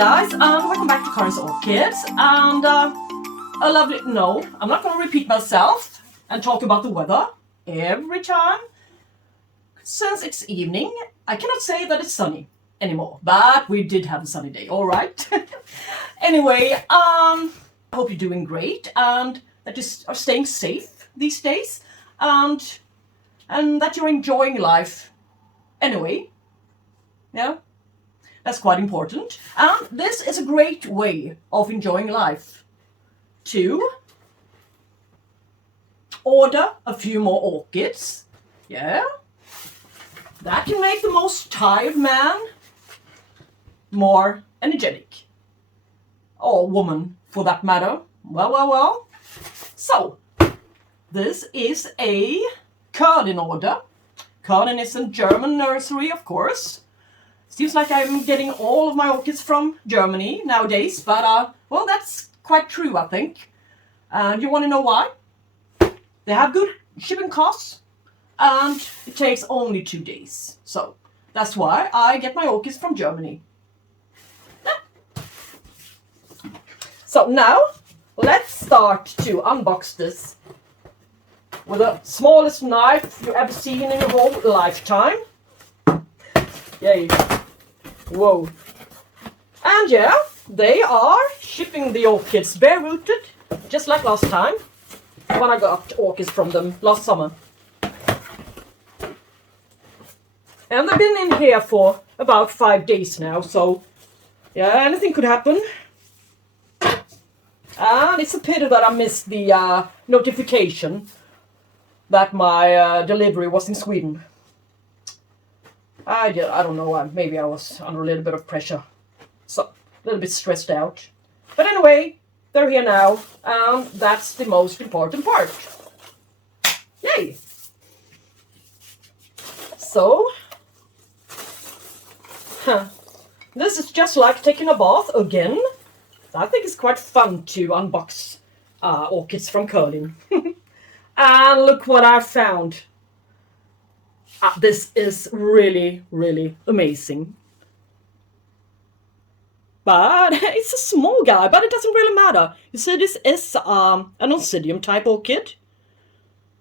guys, and welcome back to Karge's Orchids, and a lovely, no, I'm not going to repeat myself and talk about the weather every time. Since it's evening, I cannot say that it's sunny anymore, but we did have a sunny day, alright? Anyway, I hope you're doing great, and that you are staying safe these days, and that you're enjoying life anyway, yeah? That's quite important. And this is a great way of enjoying life. To order a few more orchids. Yeah. That can make the most tired man more energetic. Or woman, for that matter. Well. So, this is a Currlin order. Currlin is a German nursery, of course. Seems like I'm getting all of my orchids from Germany nowadays, but well, that's quite true, I think. And you want to know why? They have good shipping costs, and it takes only 2 days. So that's why I get my orchids from Germany. Yeah. So now let's start to unbox this with the smallest knife you've ever seen in your whole lifetime. Yay. Whoa. And yeah, they are shipping the orchids bare rooted, just like last time when I got orchids from them last summer. And they've been in here for about 5 days now, so yeah, anything could happen. And it's a pity that I missed the notification that my delivery was in Sweden. I don't know, maybe I was under a little bit of pressure, so a little bit stressed out. But anyway, they're here now, and that's the most important part. Yay! So, this is just like taking a bath again. I think it's quite fun to unbox orchids from Currlin. And look what I found. This is really, really amazing. But it's a small guy, but it doesn't really matter. You see, this is an Obsidium type orchid,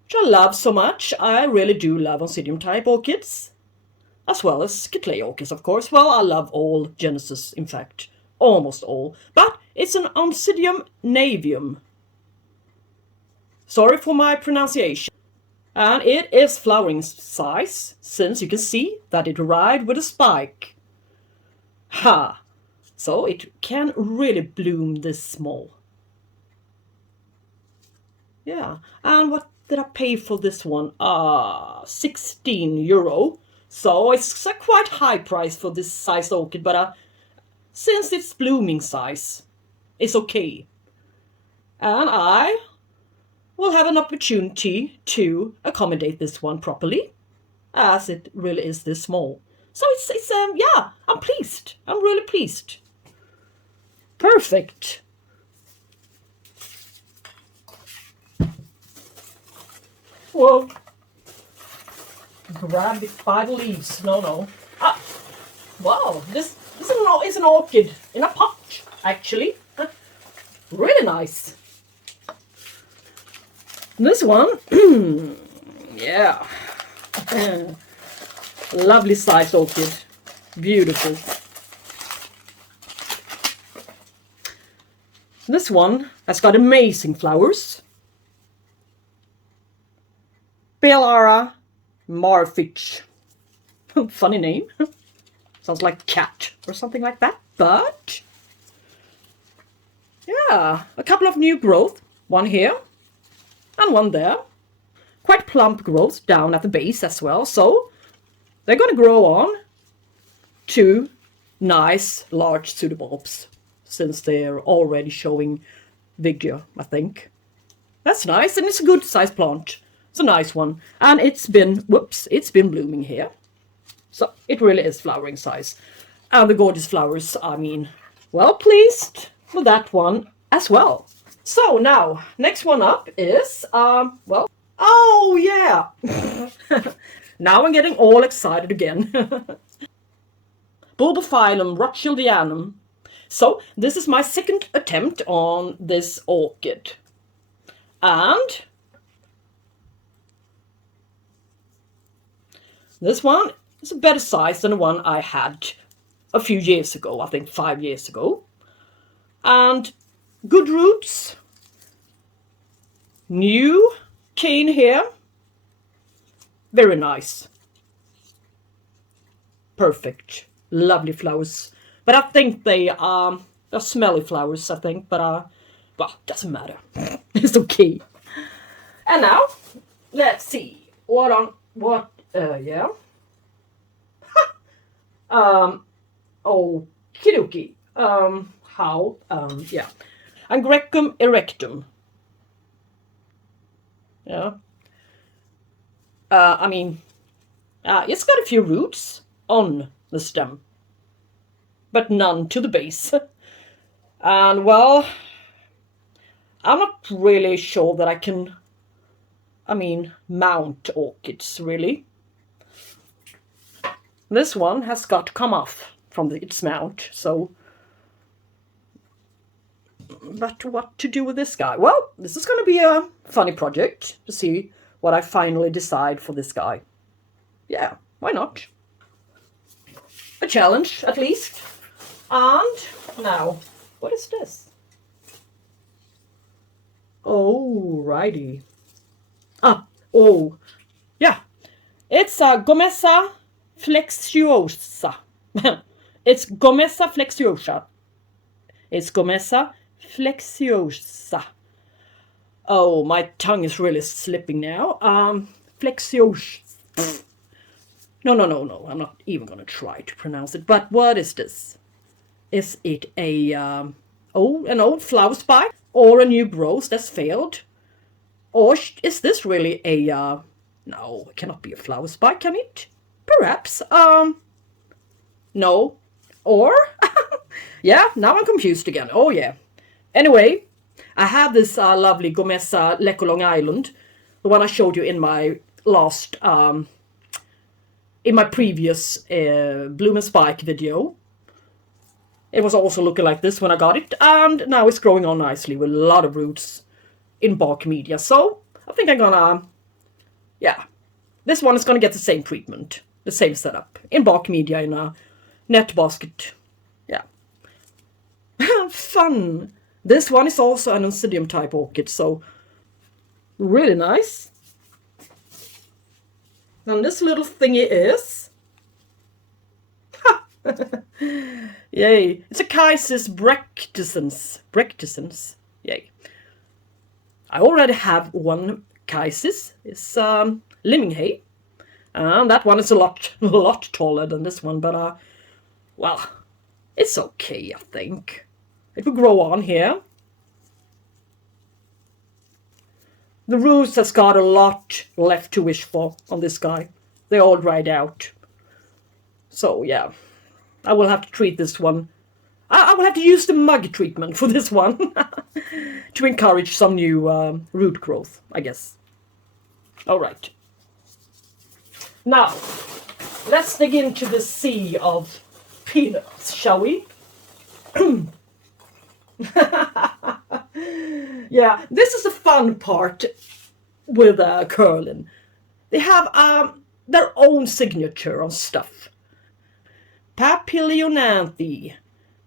which I love so much. I really do love Obsidium type orchids, as well as clay orchids, of course. Well, I love all genuses, in fact, almost all. But it's an Obsidium navium. Sorry for my pronunciation. And it is flowering size, since you can see that it arrived with a spike. Ha! So it can really bloom this small. Yeah, and what did I pay for this one? 16 euro. So it's a quite high price for this size orchid, but since it's blooming size, it's okay. And I will have an opportunity to accommodate this one properly, as it really is this small. So it's yeah, I'm pleased. I'm really pleased. Perfect. Whoa. Grab it by the leaves. No. Wow, this is an orchid in a pot, actually. Really nice. This one, yeah, lovely size orchid, beautiful. This one has got amazing flowers. Bailara, Marfitch, funny name, sounds like cat or something like that, but yeah, a couple of new growth, one here and one there. Quite plump growth down at the base as well, so they're going to grow on to nice large pseudobulbs, since they're already showing vigor, I think. That's nice, and it's a good sized plant. It's a nice one, and it's been blooming here, so it really is flowering size. And the gorgeous flowers, I mean, well pleased with that one as well. So now, next one up is, well, oh yeah, now I'm getting all excited again. Bubaphylum rockshield. So this is my second attempt on this orchid. And this one is a better size than the one I had a few years ago, I think 5 years ago. And good roots. New cane here. Very nice. Perfect. Lovely flowers. But I think they are smelly flowers, I think. But, well, doesn't matter. It's okay. And now, let's see. Yeah. Okidoki. Yeah. Angerecum erectum. Yeah. I mean, it's got a few roots on the stem, but none to the base. And well, I'm not really sure that I can, mount orchids, really. This one has got to come off from its mount, so. But what to do with this guy? Well, this is going to be a funny project to see what I finally decide for this guy. Yeah, why not? A challenge, at least. And now, what is this? Alrighty. Yeah. It's a Gomessa flexuosa. It's Gomessa flexuosa. It's Gomessa flexuosa. Oh, my tongue is really slipping now. Flexuosa. No. I'm not even going to try to pronounce it. But what is this? Is it an old flower spike? Or a new growth that's failed? Or is this really a... No, it cannot be a flower spike, can it? Perhaps. No. Or... Yeah, now I'm confused again. Oh, yeah. Anyway, I have this lovely Gomessa Lecco Long Island. The one I showed you in my last... in my previous Bloom and Spike video. It was also looking like this when I got it. And now it's growing on nicely with a lot of roots in bark media. So, I think I'm gonna... Yeah. This one is gonna get the same treatment. The same setup. In bark media in a net basket. Yeah. Fun. This one is also an Obsidium type orchid. So, really nice. And this little thingy is... Yay. It's a Kaisis brachiensis. Yay. I already have one Kaisis. It's Liminghay. And that one is a lot taller than this one. But, well, it's okay, I think. It will grow on here. The roots has got a lot left to wish for on this guy. They all dried out. So, yeah. I will have to treat this one. I will have to use the mug treatment for this one. To encourage some new root growth, I guess. Alright. Now, let's dig into the sea of peanuts, shall we? Yeah, this is the fun part with Currlin. They have their own signature on stuff. Papillionthy,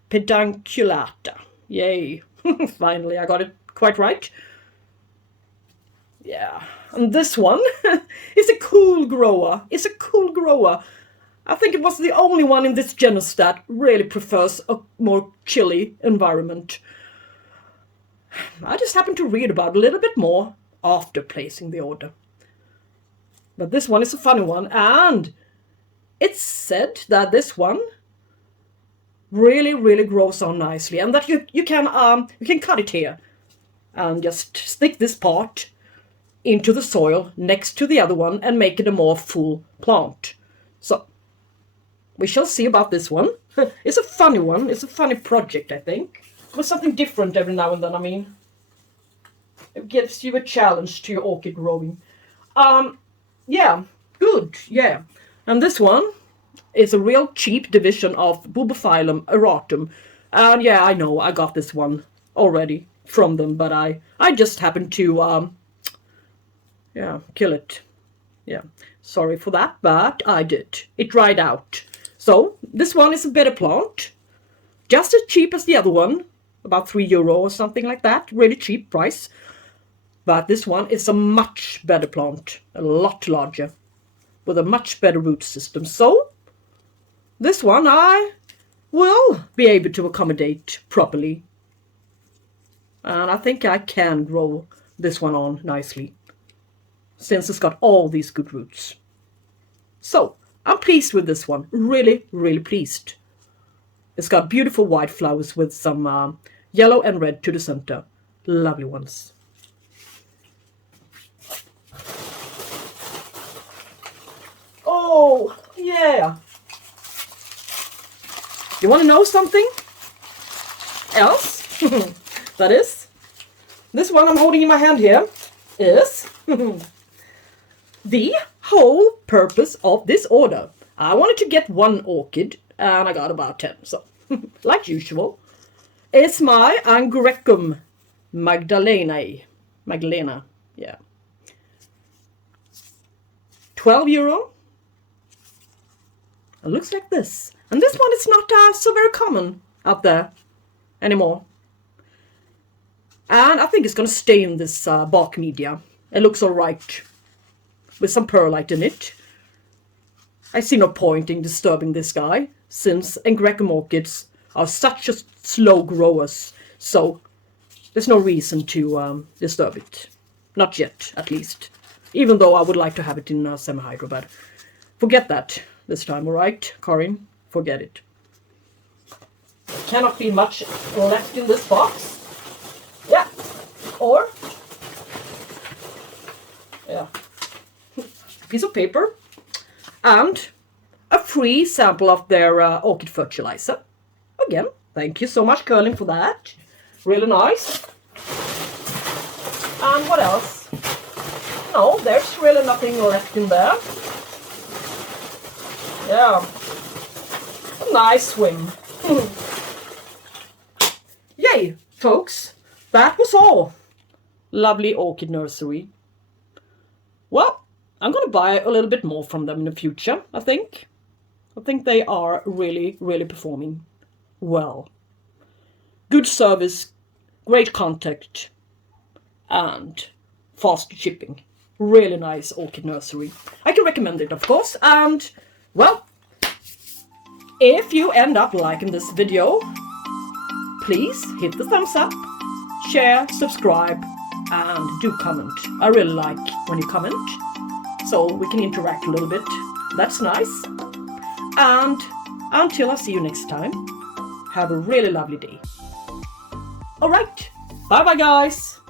Pedunculata. Yay. Finally, I got it quite right. Yeah. And this one is a cool grower. It's a cool grower. I think it was the only one in this genus that really prefers a more chilly environment. I just happened to read about it a little bit more after placing the order. But this one is a funny one, and it's said that this one really grows on nicely, and that you can cut it here and just stick this part into the soil next to the other one and make it a more full plant. So we shall see about this one. It's a funny one. It's a funny project, I think. With something different every now and then, I mean. It gives you a challenge to your orchid growing. Yeah, good, yeah. And this one is a real cheap division of Bubaphylum, erotum, And yeah, I know I got this one already from them, but I just happened to yeah, kill it. Yeah, sorry for that, but I did. It dried out. So this one is a better plant, just as cheap as the other one, about €3 or something like that, really cheap price. But this one is a much better plant, a lot larger, with a much better root system. So this one I will be able to accommodate properly. And I think I can grow this one on nicely, since it's got all these good roots. So I'm pleased with this one, really, really pleased. It's got beautiful white flowers with some yellow and red to the center. Lovely ones. Oh, yeah. You want to know something else? That is, this one I'm holding in my hand here is the whole purpose of this order. I wanted to get one orchid and I got about 10, so like usual. It's my Angerecum Magdalena, yeah. €12. It looks like this. And this one is not so very common out there anymore. And I think it's going to stay in this bark media. It looks alright, with some perlite in it. I see no point in disturbing this guy, since Angerecum orchids are such a slow growers, so there's no reason to disturb it. Not yet, at least. Even though I would like to have it in semi-hydro, but forget that this time, alright, Karin? Forget it. Cannot be much left in this box. Yeah, or yeah, piece of paper and a free sample of their orchid fertilizer. Again, thank you so much, Currlin, for that. Really nice. And what else? No, there's really nothing left in there. Yeah, a nice swim. Yay, folks. That was all. Lovely orchid nursery. Well, I'm going to buy a little bit more from them in the future, I think. I think they are really, really performing well. Good service, great contact, and fast shipping. Really nice orchid nursery. I can recommend it, of course. And, well, if you end up liking this video, please hit the thumbs up, share, subscribe, and do comment. I really like when you comment, so we can interact a little bit. That's nice. And until I see you next time, have a really lovely day. Alright, bye bye guys!